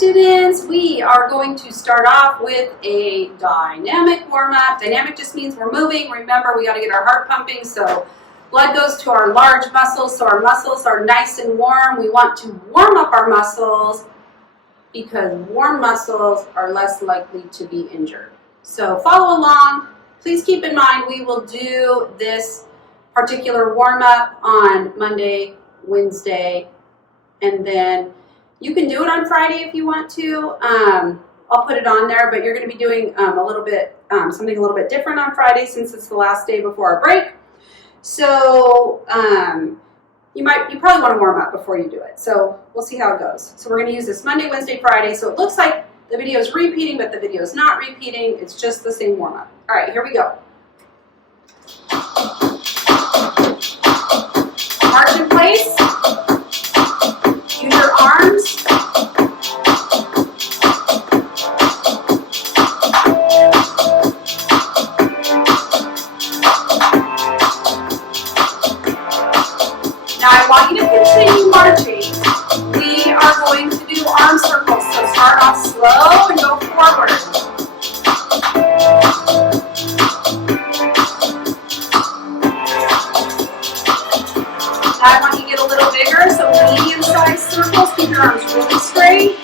students, we are going to start off with a dynamic warm-up. Dynamic just means we're moving. Remember, we got to get our heart pumping so blood goes to our large muscles, so our muscles are nice and warm. We want to warm up our muscles because warm muscles are less likely to be injured. So follow along. Please keep in mind we will do this particular warm-up on Monday, Wednesday, and then you can do it on Friday if you want to. I'll put it on there, but you're going to be doing something a little bit different on Friday since it's the last day before our break. So you probably want to warm up before you do it. So we'll see how it goes. So we're going to use this Monday, Wednesday, Friday. So it looks like the video is repeating, but the video is not repeating. It's just the same warm up. All right, here we go. March in place. Use your arms. Now I want you to continue marching. We are going to do arm circles. So start off slow and go forward. Now I want you to get a little bigger, so medium-sized circles. Keep your arms really straight.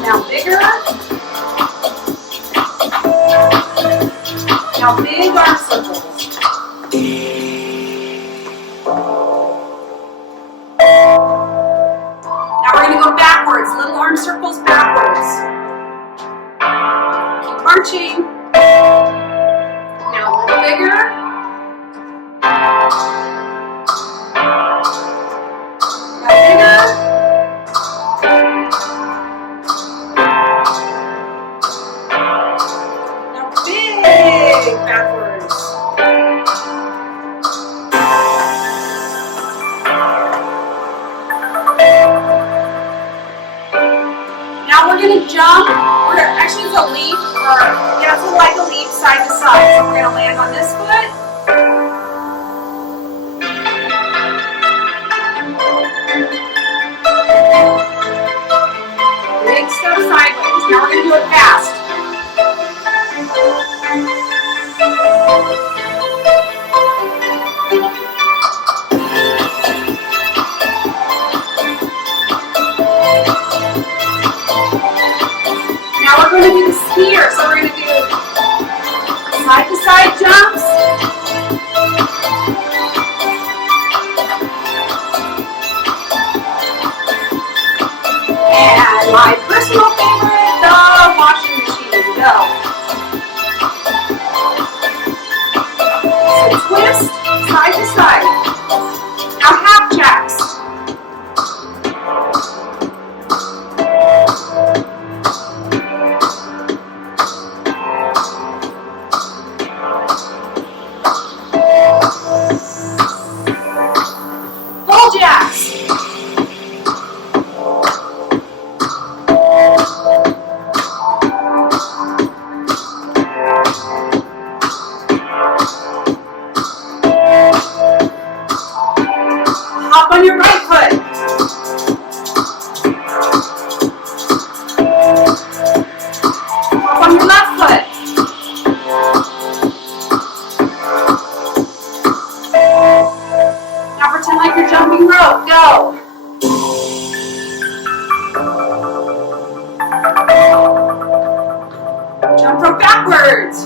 Now bigger. Now big arm circles. Now we're going to go backwards. Little arm circles backwards. Keep marching. Now a little bigger. Actually, it's a leap, it's like a leap side to side. So we're going to land on this foot. Big step sideways. Now we're going to do it fast. Now we're going to do the skier, so we're going to do side-to-side jumps. And my personal favorite, the washing machine. Go. So twist, side-to-side. Now half jacks. Hop on your right foot. Hop on your left foot. Now pretend like you're jumping rope. Go. Jump rope backwards.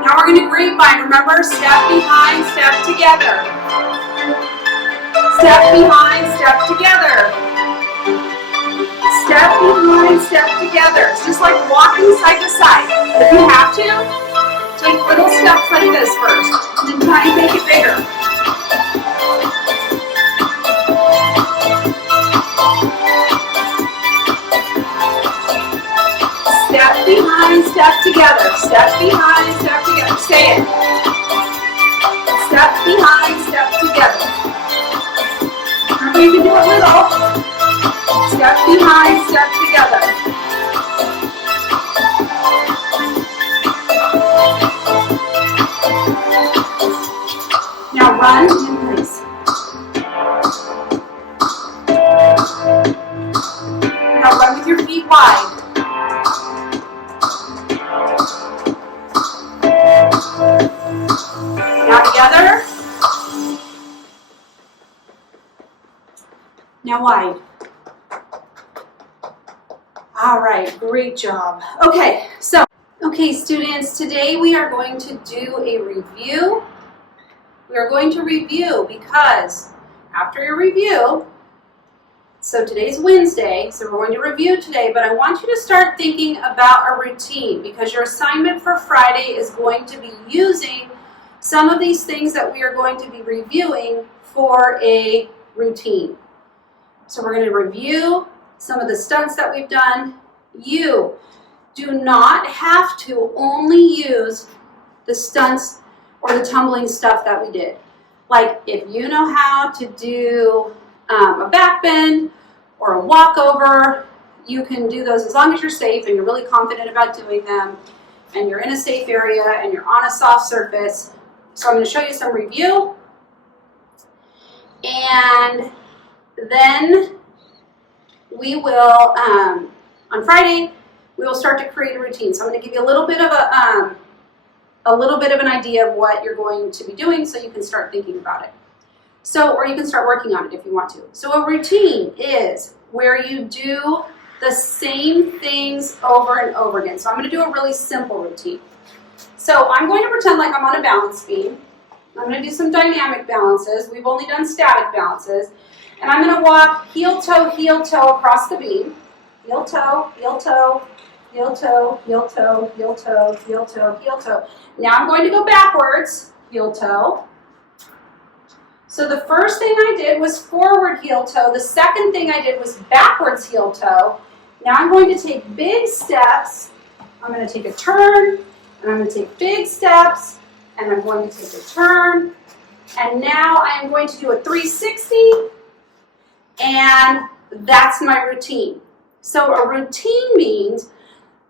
Now we're going to grapevine. Remember, step behind, step together. Step behind, step together. Step behind, step together. It's just like walking side to side. If you have to, take little steps like this first, and then try and make it bigger. Step behind, step together. Step behind, step together. Say it. Step behind, step together. Remember, you can do a little. Step behind, step together. Now run in place. Now run with your feet wide. Now together. Now wide. All right, great job. Okay, students, today we are going to do a review. We are going to review because after your review, so today's Wednesday, so we're going to review today, but I want you to start thinking about a routine because your assignment for Friday is going to be using some of these things that we are going to be reviewing for a routine. So we're going to review some of the stunts that we've done. You do not have to only use the stunts or the tumbling stuff that we did. Like if you know how to do a back bend or a walkover, you can do those as long as you're safe and you're really confident about doing them and you're in a safe area and you're on a soft surface. So I'm going to show you some review, and then we will, on Friday, we will start to create a routine. So I'm going to give you a little bit of an idea of what you're going to be doing so you can start thinking about it. So, or you can start working on it if you want to. So a routine is where you do the same things over and over again. So I'm going to do a really simple routine. So I'm going to pretend like I'm on a balance beam. I'm going to do some dynamic balances. We've only done static balances. And I'm going to walk heel toe across the beam. Heel toe, heel toe, heel toe, heel toe, heel toe, heel toe, heel toe. Now I'm going to go backwards, heel toe. So the first thing I did was forward heel toe. The second thing I did was backwards heel toe. Now I'm going to take big steps. I'm going to take a turn, and I'm going to take big steps, and I'm going to take a turn. And now I am going to do a 360, and that's my routine. So a routine means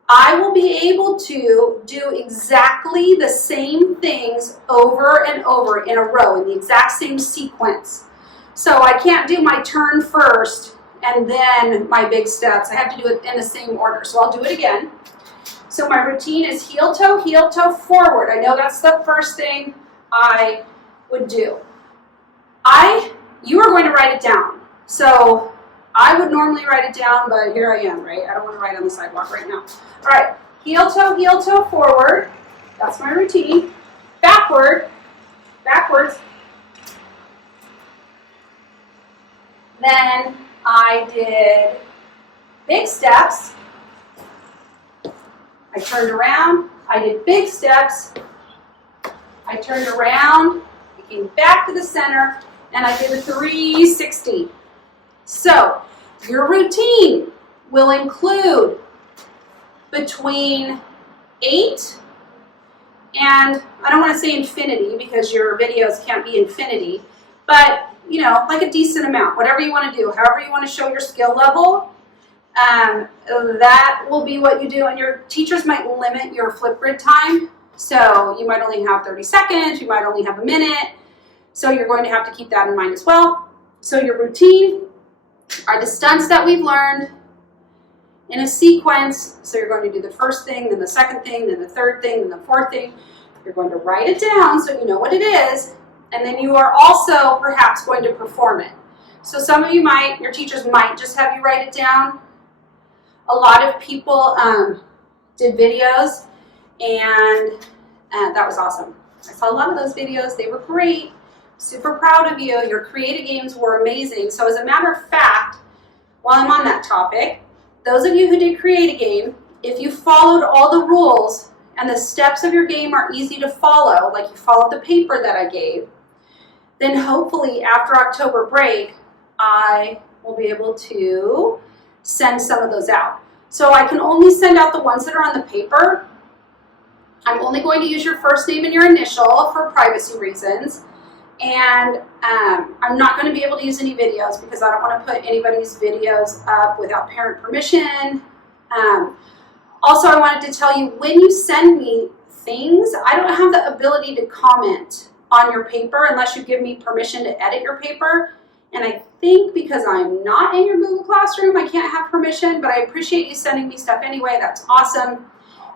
I will be able to do exactly the same things over and over in a row in the exact same sequence. So I can't do my turn first and then my big steps. I have to do it in the same order. So I'll do it again. So my routine is heel toe, forward. I know that's the first thing I would do. You are going to write it down. So I would normally write it down, but here I am, right? I don't want to write on the sidewalk right now. All right, heel toe, forward. That's my routine. Backwards. Then I did big steps. I turned around. I did big steps. I turned around. I came back to the center, and I did a 360. So your routine will include between 8 and, I don't want to say infinity because your videos can't be infinity, but you know, like a decent amount, whatever you want to do, however you want to show your skill level, that will be what you do. And your teachers might limit your Flipgrid time. So you might only have 30 seconds, you might only have a minute. So you're going to have to keep that in mind as well. So your routine are the stunts that we've learned in a sequence. So you're going to do the first thing, then the second thing, then the third thing, then the fourth thing. You're going to write it down so you know what it is, and then you are also perhaps going to perform it. So some of you your teachers might just have you write it down. A lot of people did videos, and that was awesome. I saw a lot of those videos. They were great. Super proud of you. Your creative games were amazing. So as a matter of fact, while I'm on that topic, those of you who did create a game, if you followed all the rules and the steps of your game are easy to follow, like you followed the paper that I gave, then hopefully after October break, I will be able to send some of those out. So I can only send out the ones that are on the paper. I'm only going to use your first name and your initial for privacy reasons. And I'm not going to be able to use any videos because I don't want to put anybody's videos up without parent permission. Also, I wanted to tell you, when you send me things, I don't have the ability to comment on your paper unless you give me permission to edit your paper. And I think because I'm not in your Google Classroom, I can't have permission, but I appreciate you sending me stuff anyway. That's awesome.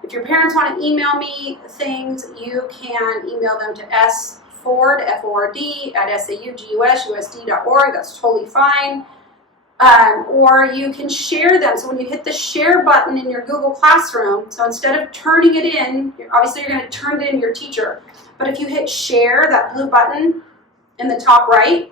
If your parents want to email me things, you can email them to sford, F-O-R-D, at saugususd.org. That's totally fine. Or you can share them. So when you hit the share button in your Google Classroom, so instead of turning it in, obviously you're going to turn it in to your teacher. But if you hit share, that blue button in the top right,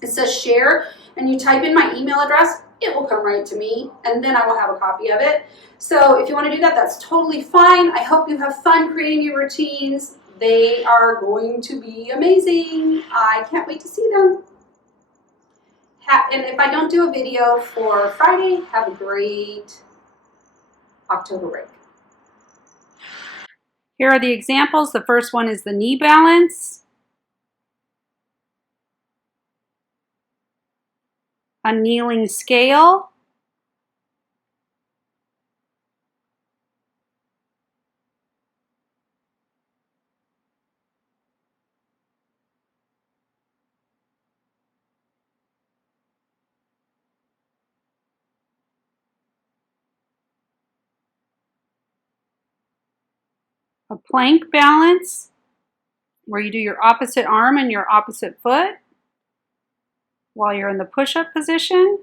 it says share, and you type in my email address, it will come right to me, and then I will have a copy of it. So if you want to do that, that's totally fine. I hope you have fun creating your routines. They are going to be amazing. I can't wait to see them. And if I don't do a video for Friday, have a great October break. Here are the examples. The first one is the knee balance, a kneeling scale, a plank balance, where you do your opposite arm and your opposite foot while you're in the push-up position.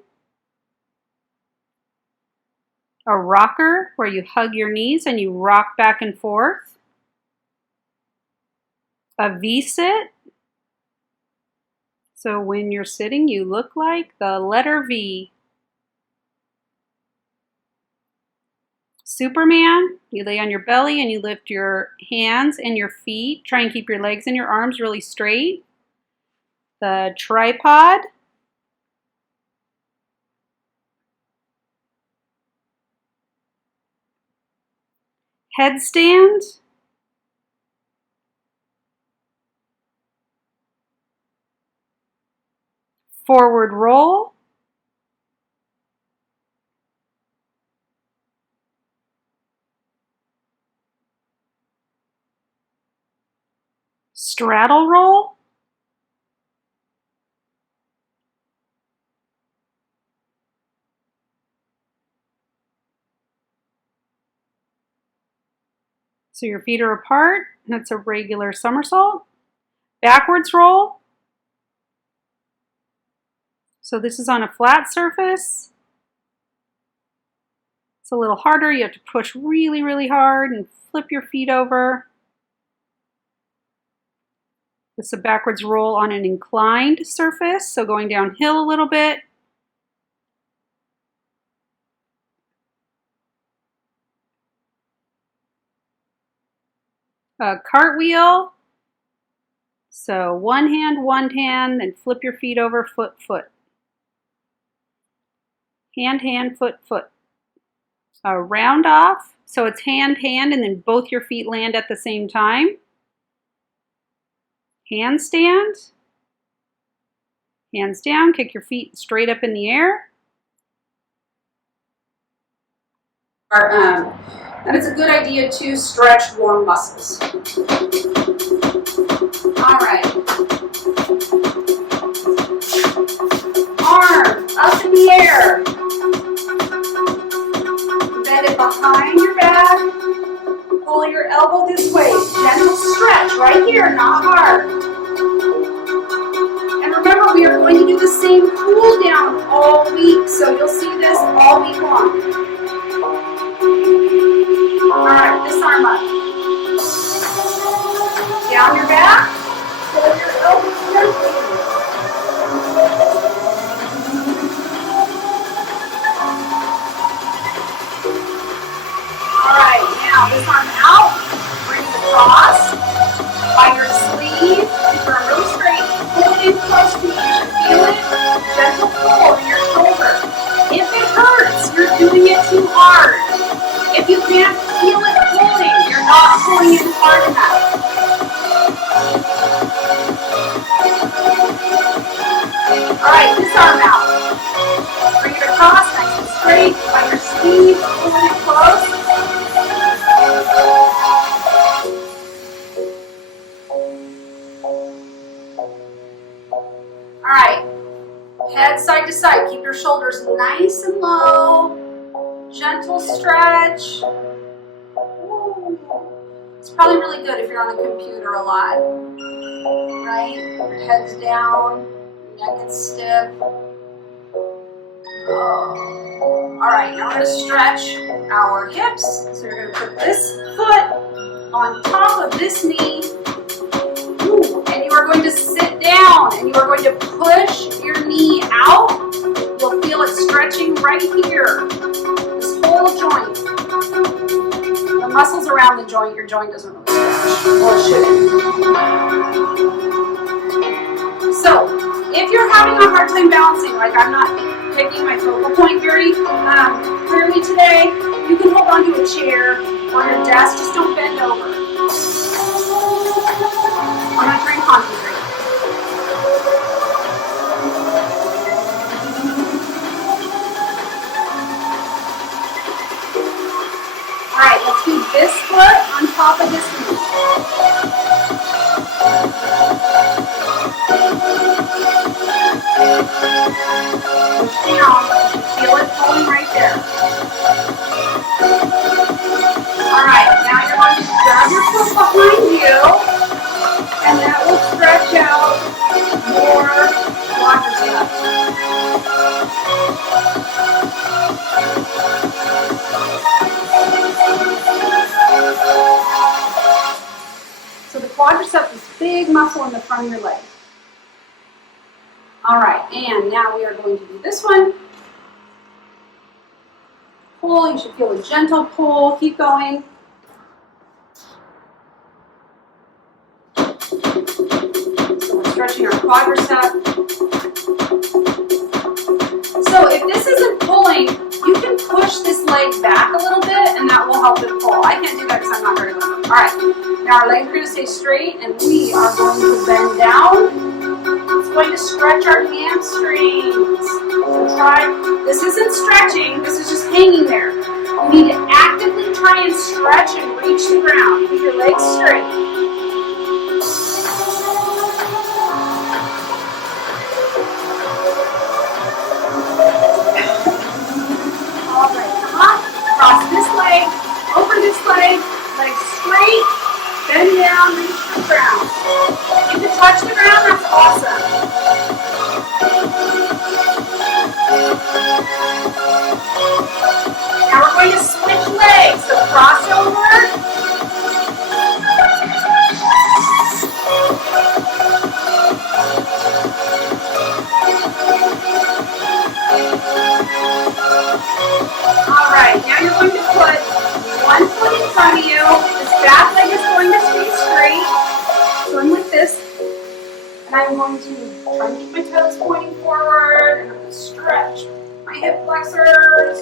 A rocker, where you hug your knees and you rock back and forth. A V-sit. So when you're sitting, you look like the letter V. Superman, you lay on your belly and you lift your hands and your feet. Try and keep your legs and your arms really straight. The tripod. Headstand. Forward roll. Straddle roll. So your feet are apart. That's a regular somersault. Backwards roll. So this is on a flat surface. It's a little harder. You have to push really, really hard and flip your feet over. This is a backwards roll on an inclined surface, so going downhill a little bit. A cartwheel. So one hand, then flip your feet over, foot, foot. Hand, hand, foot, foot. A round off. So it's hand, hand, and then both your feet land at the same time. Handstand. Hands down, kick your feet straight up in the air. And it's a good idea to stretch warm muscles. All right. Arms up in the air. Bend it behind your back. Pull your elbow this way. Gentle stretch right here, not hard. And remember, we are going to do the same cool down all week, so you'll see this all week long. Alright, this arm up. Down your back. Pull your elbow gently. Alright, now this arm out. Bring it across. By your sleeve. Keep her really straight. Pull it in close to you. You should feel it. Gentle pull in your shoulder. If it hurts, you're doing it too hard. If you can't feel it pulling, you're not pulling it hard enough. Alright, this arm out. Bring it across, nice and straight. By your sleeve, pulling it close. right, head side to side. Keep your shoulders nice and low. Gentle stretch. Ooh. It's probably really good if you're on a computer a lot, right? Your head's down, your neck is stiff. Oh. All right, now we're going to stretch our hips. So you're going to put this foot on top of this knee. Ooh. And you are going to sit down and you are going to push your knee out. You'll feel it stretching right here. This whole joint. The muscles around the joint, your joint doesn't really stretch, or it shouldn't. So, if you're having a hard time balancing, like I'm not picking my focal point very clearly today, you can hold onto a chair or your desk, just don't bend over. I'm not trying to concentrate. All right, let's do this foot on top of this knee. Push down. Feel it pulling right there. All right, now you're going to grab your foot behind you, and that will stretch out more quadriceps. So the quadriceps is a big muscle in the front of your leg. All right, and now we are going to do this one. Pull, you should feel a gentle pull. Keep going. So we're stretching our quadriceps. So if this isn't pulling, you can push this leg back a little bit and that will help it pull. I can't do that because I'm not very good. All right, now our legs are going to stay straight and we are going to bend down. It's going to stretch our hamstrings. So try, this isn't stretching, this is just hanging there. You need to actively try and stretch and reach the ground. Keep your legs straight. All right, come on. Cross this leg, over this leg, legs straight, bend down, reach the ground. If you touch the ground, that's awesome. Now we're going to switch legs, so cross over. All right, now you're going to put one foot in front of you. This back leg is going to stay straight. So I'm with this. And I'm going to try to keep my toes pointing forward. And I'm going to stretch my hip flexors.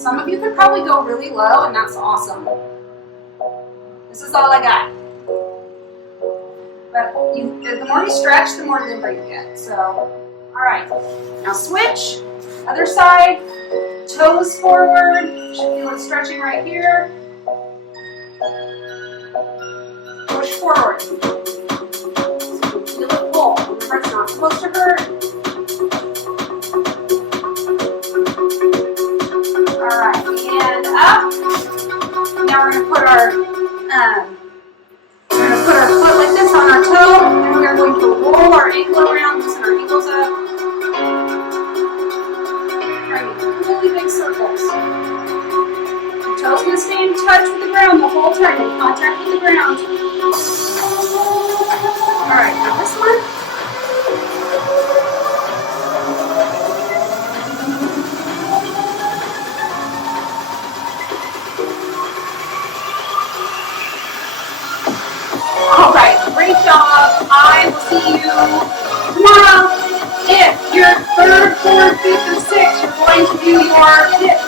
Some of you could probably go really low, and that's awesome. This is all I got. But the more you stretch, the more limber you get. So, all right. Now switch. Other side. Toes forward. You should feel it stretching right here. Push forward. Feel it pull. Remember, it's not supposed to hurt. All right, and up. Now we're going to put our foot like this on our toe, and we are going to roll our ankle around, loosen our ankles up. Right, really big circles. Your toes going to stay in touch with the ground the whole time, in contact with the ground. All right, now this one. All right, great job. I will see you tomorrow. If you're third, fourth, fifth, or sixth, you're going to do your hip